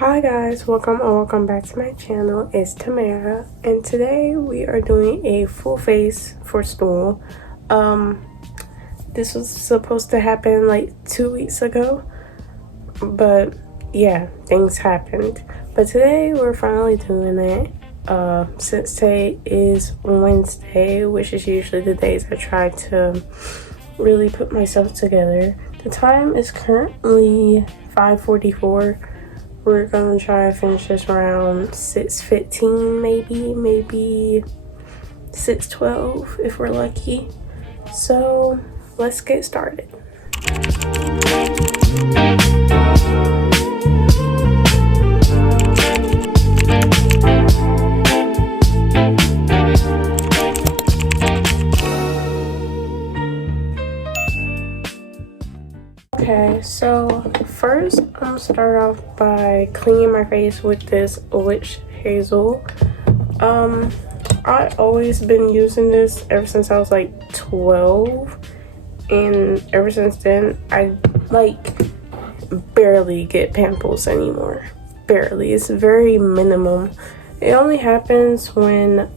Hi guys, welcome back to my channel. It's Tamara, and today we are doing a full face for stool. This was supposed to happen like 2 weeks ago, but yeah, things happened. But today we're finally doing it. Since today is Wednesday, which is usually the days I try to really put myself together. The time is currently 5:44. We're gonna try to finish this around 6:15, maybe 6:12 if we're lucky. So let's get started. Okay, so first I'm gonna start off by cleaning my face with this witch hazel. I always been using this ever since I was like 12, and ever since then I like barely get pimples anymore. Barely. It's very minimum. It only happens when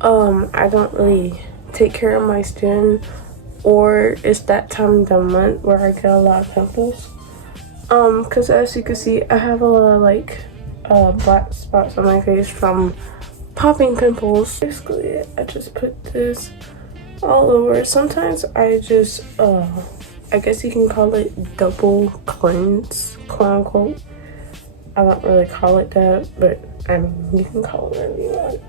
I don't really take care of my skin, or it's that time of the month where I get a lot of pimples. Because as you can see, I have a lot of like black spots on my face from popping pimples. Basically, I just put this all over. Sometimes I just I guess you can call it double cleanse, quote unquote. I don't really call it that, but I mean, you can call it whatever you want,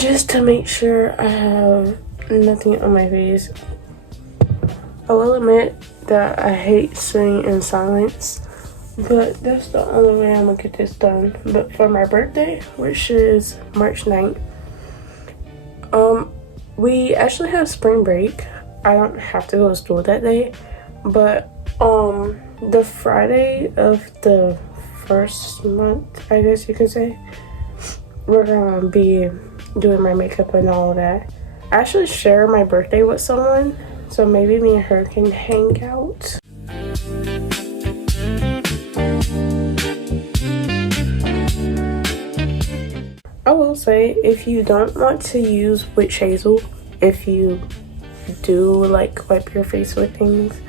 just to make sure I have nothing on my face. I will admit that I hate sitting in silence, but that's the only way I'm gonna get this done. But for my birthday, which is March 9th, we actually have spring break. I don't have to go to school that day, but the Friday of the first month, I guess you can say, we're gonna be doing my makeup and all of that. I actually share my birthday with someone, so maybe me and her can hang out. I will say, if you don't want to use witch hazel, if you do like wipe your face with things,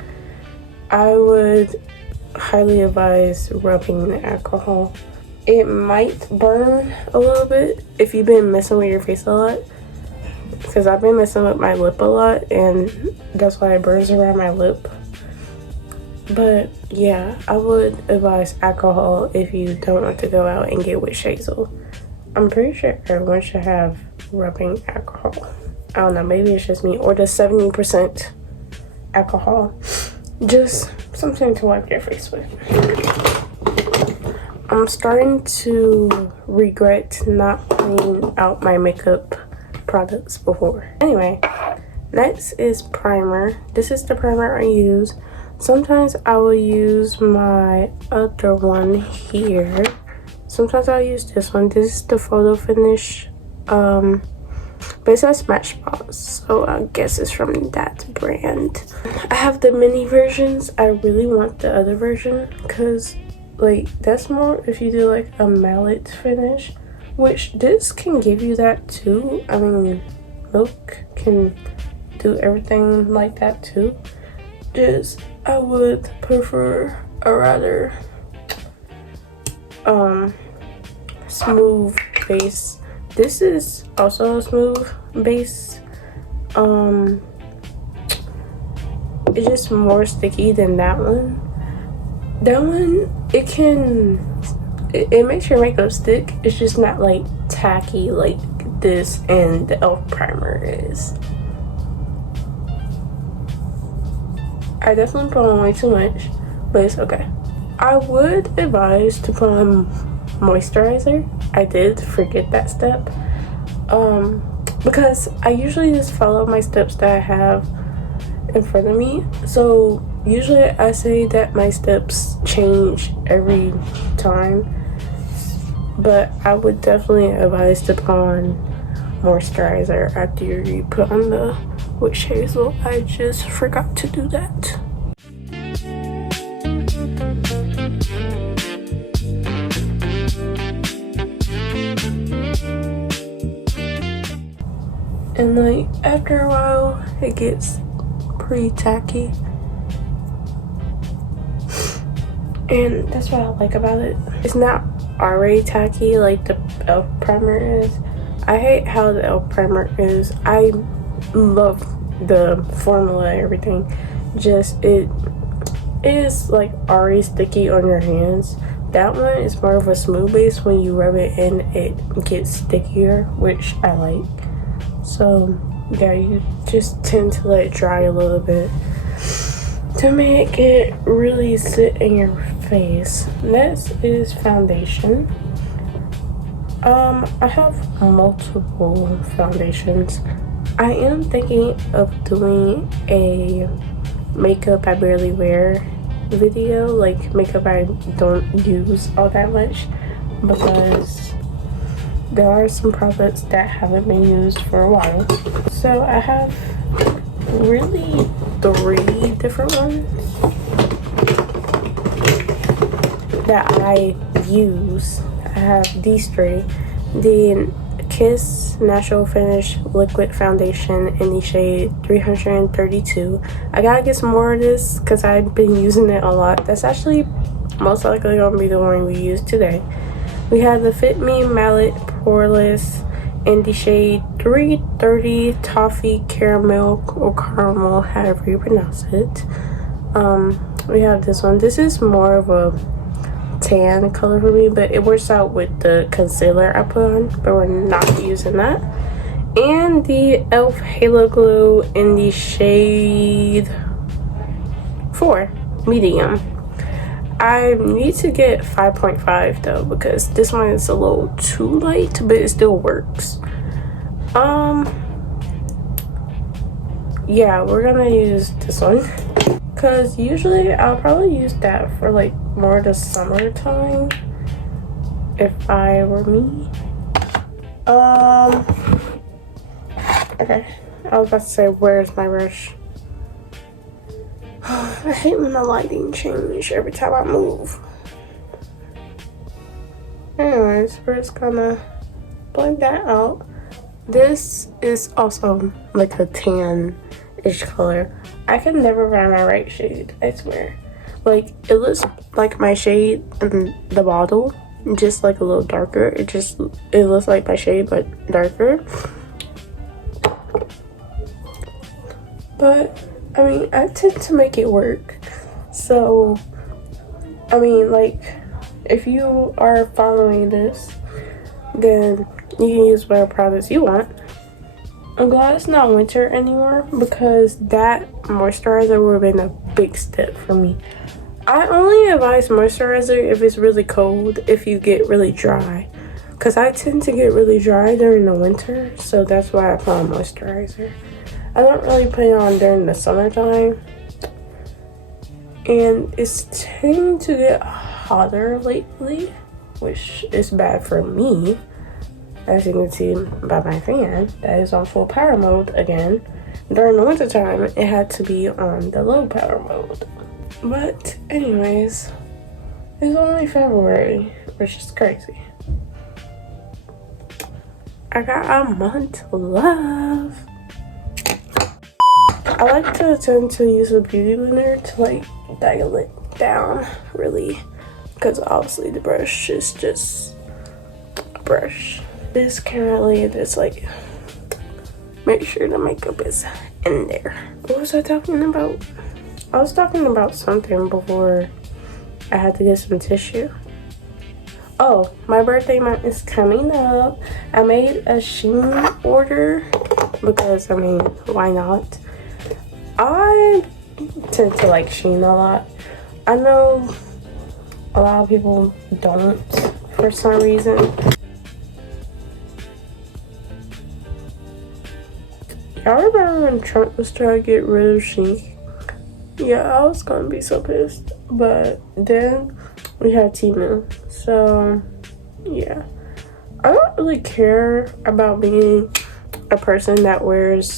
I would highly advise rubbing the alcohol. It might burn a little bit if you've been messing with your face a lot, because I've been messing with my lip a lot, and that's why it burns around my lip. But yeah, I would advise alcohol if you don't want to go out and get witch hazel. I'm pretty sure everyone should have rubbing alcohol. I don't know, maybe it's just me, or the 70% alcohol. Just something to wipe your face with. I'm starting to regret not cleaning out my makeup products before. Anyway, next is primer. This is the primer I use. Sometimes I will use my other one here. Sometimes I'll use this one. This is the photo finish, but it says Matchbox, so I guess it's from that brand. I have the mini versions. I really want the other version, because like that's more if you do like a mallet finish, which this can give you that too. I mean, Milk can do everything like that too. Just I would prefer a rather smooth base. This is also a smooth base. It's just more sticky than that one. That one, it makes your makeup stick. It's just not like tacky like this and the e.l.f. primer is. I definitely put on way too much, but it's okay. I would advise to put on moisturizer. I did forget that step, because I usually just follow my steps that I have in front of me. So usually I say that my steps change every time, but I would definitely advise to put on moisturizer after you put on the witch hazel. I just forgot to do that. And like after a while it gets pretty tacky, and that's what I like about it. It's not already tacky like the e.l.f. primer is. I hate how the e.l.f. primer is. I love the formula and everything, just it is like already sticky on your hands. That one is more of a smooth base. When you rub it in, it gets stickier, which I like. So yeah, you just tend to let it dry a little bit to make it really sit in your face. Next is foundation. I have multiple foundations. I am thinking of doing a makeup I barely wear video, like makeup I don't use all that much, because there are some products that haven't been used for a while. So I have really 3 different ones that I use. I have these 3. The Kiss Natural Finish Liquid Foundation in the shade 332. I gotta get some more of this because I've been using it a lot. That's actually most likely gonna be the one we use today. We have the Fit Me Mallet Poreless in the shade 330 Toffee Caramel or Caramel, however you pronounce it. We have this one. This is more of a tan color for me, but it works out with the concealer I put on, but we're not using that. And the e.l.f. Halo Glow in the shade 4 medium. I need to get 5.5 though, because this one is a little too light, but it still works. Yeah, we're gonna use this one because usually I'll probably use that for like more the summertime if I were me. Okay, I was about to say, where's my brush? I hate when the lighting change every time I move. Anyways, we're just gonna blend that out. This is also like a tan-ish color. I can never find my right shade, I swear. Like, it looks like my shade in the bottle, just like a little darker. It looks like my shade, but darker. But I mean, I tend to make it work. So I mean, like, if you are following this, then you can use whatever products you want. I'm glad it's not winter anymore, because that moisturizer would have been a big step for me. I only advise moisturizer if it's really cold, if you get really dry, because I tend to get really dry during the winter, so that's why I put on moisturizer. I don't really put it on during the summertime, and it's tending to get hotter lately, which is bad for me. As you can see by my fan, that is on full power mode again. During the winter time, it had to be on the low power mode. But anyways, it's only February, which is crazy. I got a month left. I like to tend to use a beauty blender to like dial it down, really, because obviously the brush is just a brush. This currently just like make sure the makeup is in there. What was I talking about? I was talking about something before I had to get some tissue. Oh, my birthday month is coming up. I made a Shein order because, I mean, why not? I tend to like Shein a lot. I know a lot of people don't for some reason. Y'all remember when Trump was trying to get rid of Shein? Yeah, I was gonna be so pissed. But then we had Temu. So, yeah. I don't really care about being a person that wears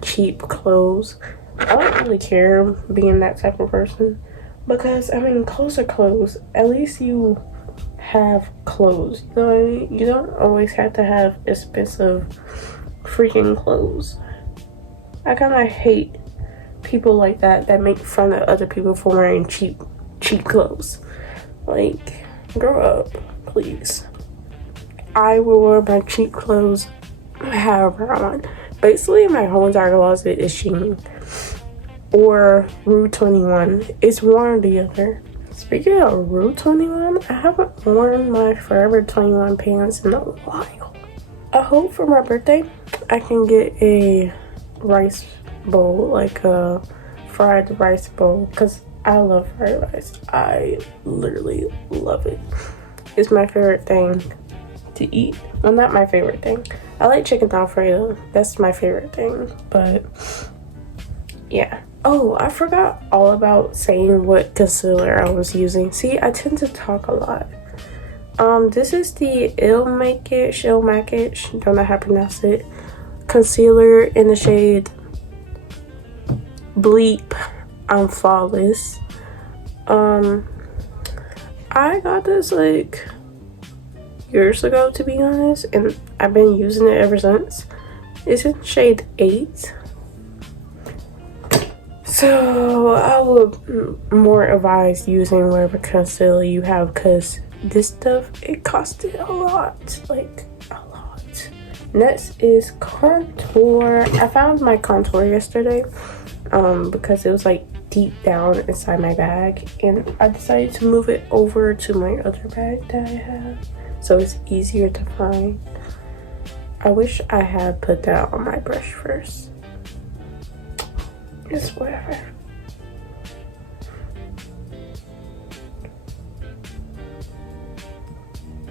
cheap clothes. I don't really care being that type of person. Because, I mean, clothes are clothes. At least you have clothes. You know what I mean? You don't always have to have expensive freaking clothes. I kind of hate people like that make fun of other people for wearing cheap clothes. Like, grow up, please. I will wear my cheap clothes however I want. Basically, my whole entire closet is Shein or Rue 21. It's one or the other. Speaking of Rue 21, I haven't worn my Forever 21 pants in a while. I hope for my birthday I can get a rice bowl, like a fried rice bowl, because I love fried rice. I literally love it. It's my favorite thing to eat. Well, not my favorite thing. I like chicken alfredo. That's my favorite thing. But yeah. Oh, I forgot all about saying what concealer I was using. See, I tend to talk a lot. This is the Illmakish, don't know how to pronounce it, concealer in the shade Bleep. I'm Flawless. I got this like years ago, to be honest, and I've been using it ever since. It's in shade 8. So I would more advise using whatever concealer you have, because this stuff, it costed a lot, like a lot. Next is contour. I found my contour yesterday because it was like deep down inside my bag, and I decided to move it over to my other bag that I have so it's easier to find. I wish I had put that on my brush first. It's whatever.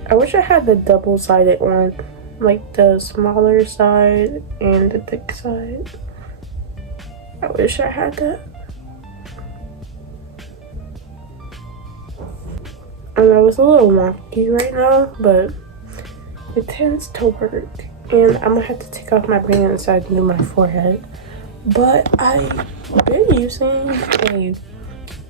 I wish I had the double-sided one, like the smaller side and the thick side. I wish I had that. And I was a little wonky right now, but it tends to work. And I'm gonna have to take off my band so I can do my forehead. But I've been using a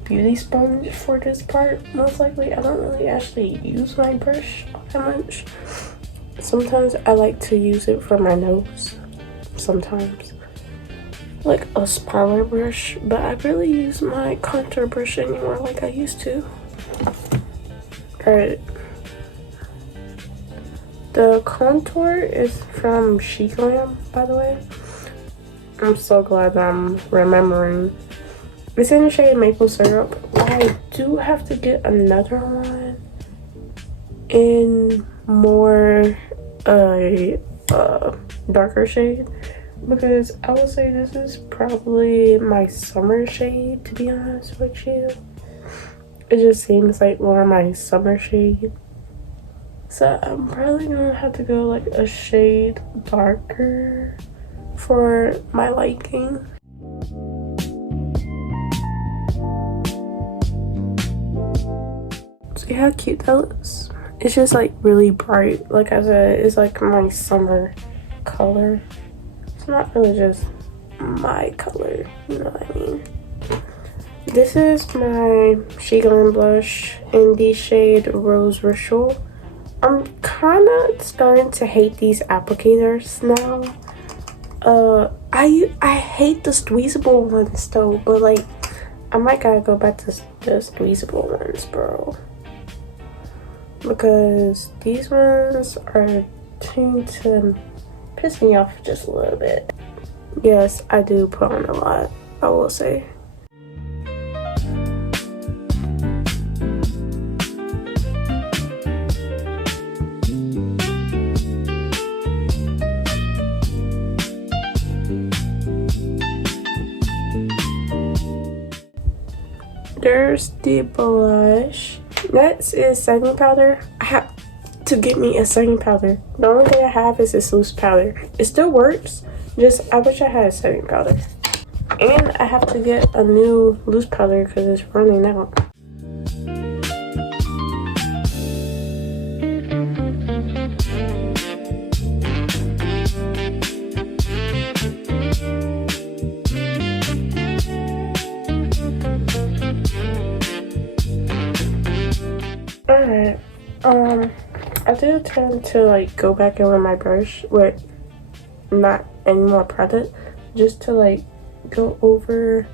beauty sponge for this part, most likely. I don't really actually use my brush that much. Sometimes I like to use it for my nose. Sometimes. Like a smaller brush. But I barely use my contour brush anymore like I used to. Alright. The contour is from Glam, by the way. I'm so glad that I'm remembering. It's in the shade Maple Syrup. I do have to get another one in more darker shade, because I would say this is probably my summer shade, to be honest with you. It just seems like more my summer shade. So I'm probably gonna have to go like a shade darker for my liking. See how cute that looks? It's just like really bright. Like I said, it's like my summer color. It's not really just my color, you know what I mean? This is my Glam blush in the shade Rose Ritual. I'm kind of starting to hate these applicators now. I hate the squeezable ones though, but like I might gotta go back to the squeezable ones, bro, because these ones are tuned to piss me off just a little bit. Yes, I do put on a lot, I will say. There's the blush. Next is setting powder. I have to get me a setting powder. The only thing I have is this loose powder. It still works, just I wish I had a setting powder. And I have to get a new loose powder because it's running out. Alright, I did attempt to like go back in with my brush with not any more product, just to like go over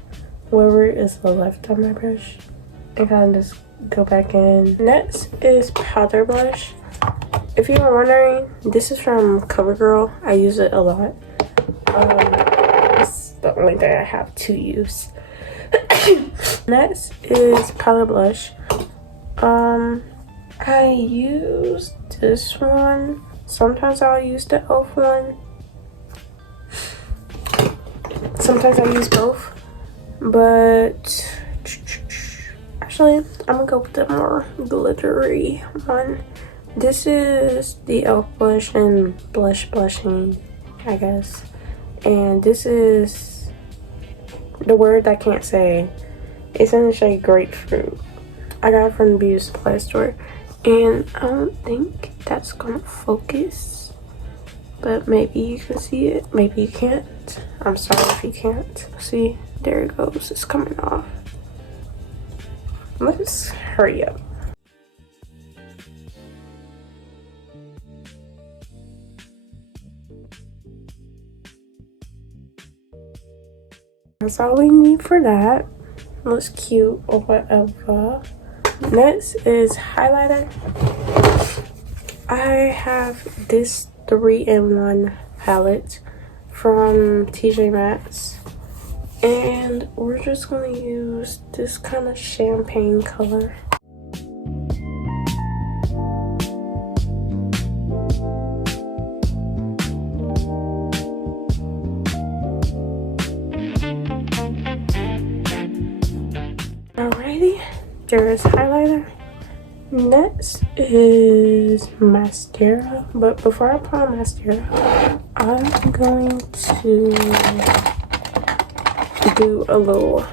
wherever is left on my brush and kind of just go back in. Next is powder blush. If you were wondering, this is from CoverGirl. I use it a lot. It's the only thing I have to use. Next is powder blush. I use this one. Sometimes I'll use the e.l.f. one. Sometimes I use both. But actually, I'm gonna go with the more glittery one. This is the e.l.f. blush and blushing, I guess. And this is the word I can't say. It's in the shade grapefruit. I got it from the beauty supply store. And I don't think that's gonna focus. But maybe you can see it. Maybe you can't. I'm sorry if you can't. See, there it goes. It's coming off. Let's hurry up. That's all we need for that. Looks cute or whatever. Next is highlighter. I have this 3-in-1 palette from TJ Maxx, and we're just gonna use this kind of champagne color. Alrighty, there's highlighter. Next is mascara, but before I put on mascara, I'm going to do a little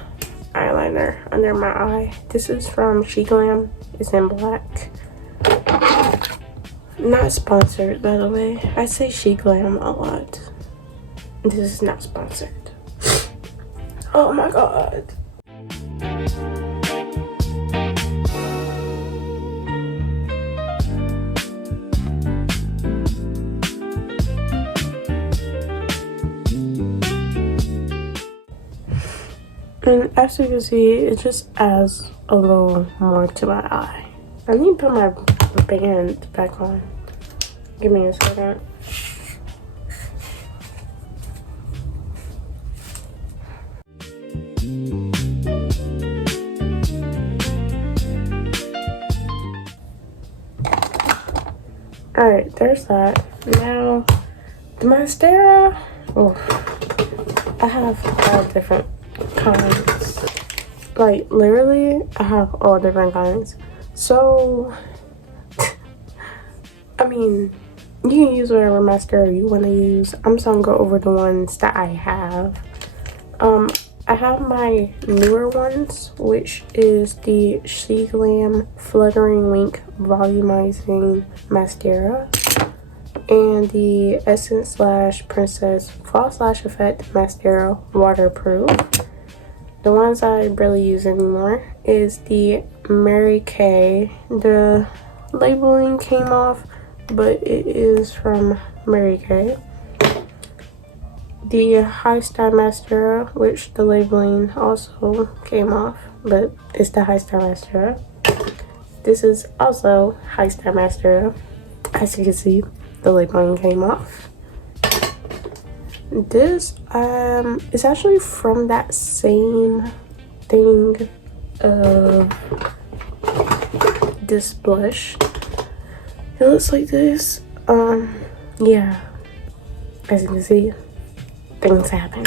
eyeliner under my eye. This is from Glam. It's in black. Not sponsored, by the way. I say Glam a lot. This is not sponsored. Oh my god. And as you can see, it just adds a little more to my eye. I need to put my band back on. Give me a second. Alright, there's that. Now, the mascara. Oh, I have all different kinds. Like, literally, I have all different kinds. So, I mean, you can use whatever mascara you want to use. I'm just gonna go over the ones that I have. I have my newer ones, which is the Glam Fluttering Wink Volumizing Mascara and the Essence Slash Princess Fall Slash Effect Mascara Waterproof. The ones I barely use anymore is the Mary Kay. The labeling came off, but it is from Mary Kay. The High Style Mascara, which the labeling also came off, but it's the High Style Mascara. This is also High Style Mascara. As you can see, the labeling came off. This is actually from that same thing of this blush. It looks like this. Yeah, as you can see, things happen.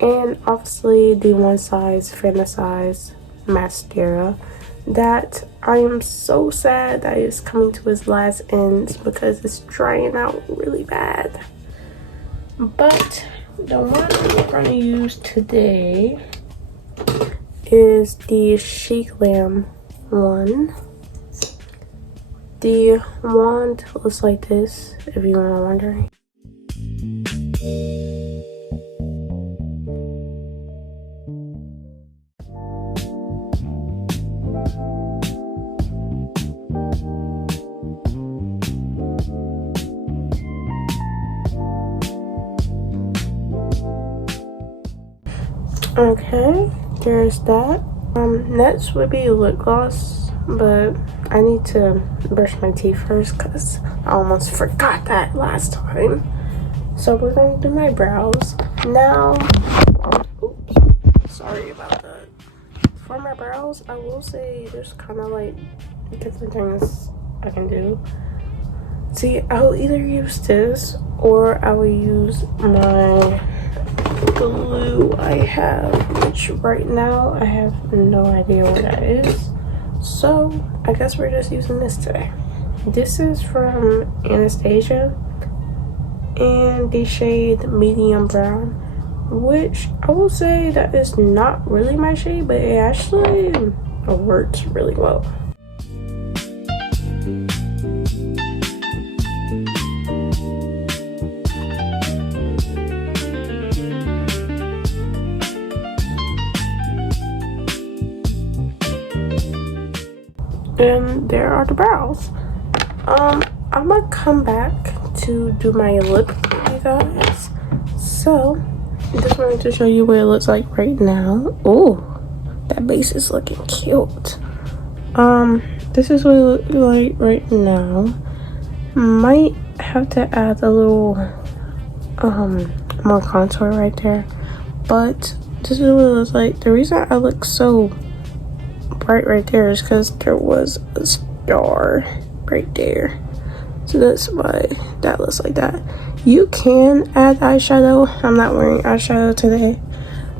And obviously the One Size Fantasize mascara that I am so sad that it's coming to its last ends because it's drying out really bad. But the one we're going to use today is the Glam one. The wand looks like this, if you are wondering. Okay, there's that. Next would be lip gloss, but I need to brush my teeth first because I almost forgot that last time. So we're gonna do my brows now. Oops, sorry about that. For my brows, I will say there's kind of like different things I can do. See, I will either use this or I will use my glue I have, which right now I have no idea what that is. So I guess we're just using this today. This is from Anastasia and the shade medium brown, which I will say that is not really my shade, but it actually works really well. And there are the brows. I'm gonna come back to do my lip with you guys. So just wanted to show you what it looks like right now. Oh, that base is looking cute. This is what it looks like right now. Might have to add a little more contour right there, but this is what it looks like. The reason I look so bright right there is because there was a star right there, so that's why that looks like that. You can add eyeshadow. I'm not wearing eyeshadow today,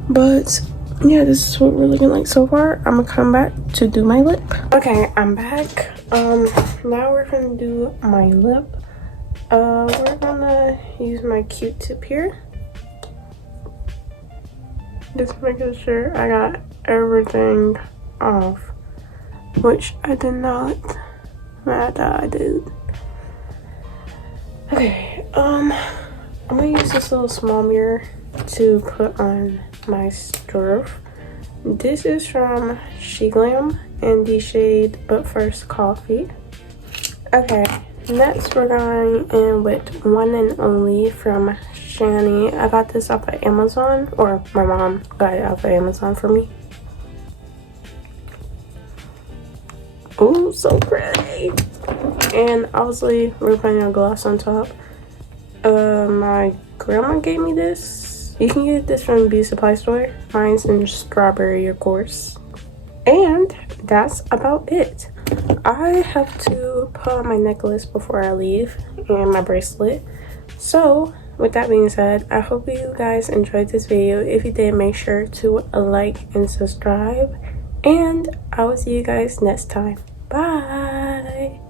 but yeah, this is what we're looking like so far. I'm gonna come back to do my lip. Okay, I'm back. Now we're gonna do my lip. We're gonna use my Q-tip here, just making sure I got everything off, which I did not. I thought I did. Okay, I'm gonna use this little small mirror to put on my stuff. This is from Glam in the shade But First Coffee. Okay, next we're going in with One and Only from Shani. I got this off of Amazon, or my mom got it off of Amazon for me. Oh, so pretty. And obviously we're putting a gloss on top. My grandma gave me this. You can get this from the beauty supply store. Mine's in strawberry, of course. And that's about it. I have to put on my necklace before I leave and my bracelet. So with that being said, I hope you guys enjoyed this video. If you did, make sure to like and subscribe, and I will see you guys next time. Bye.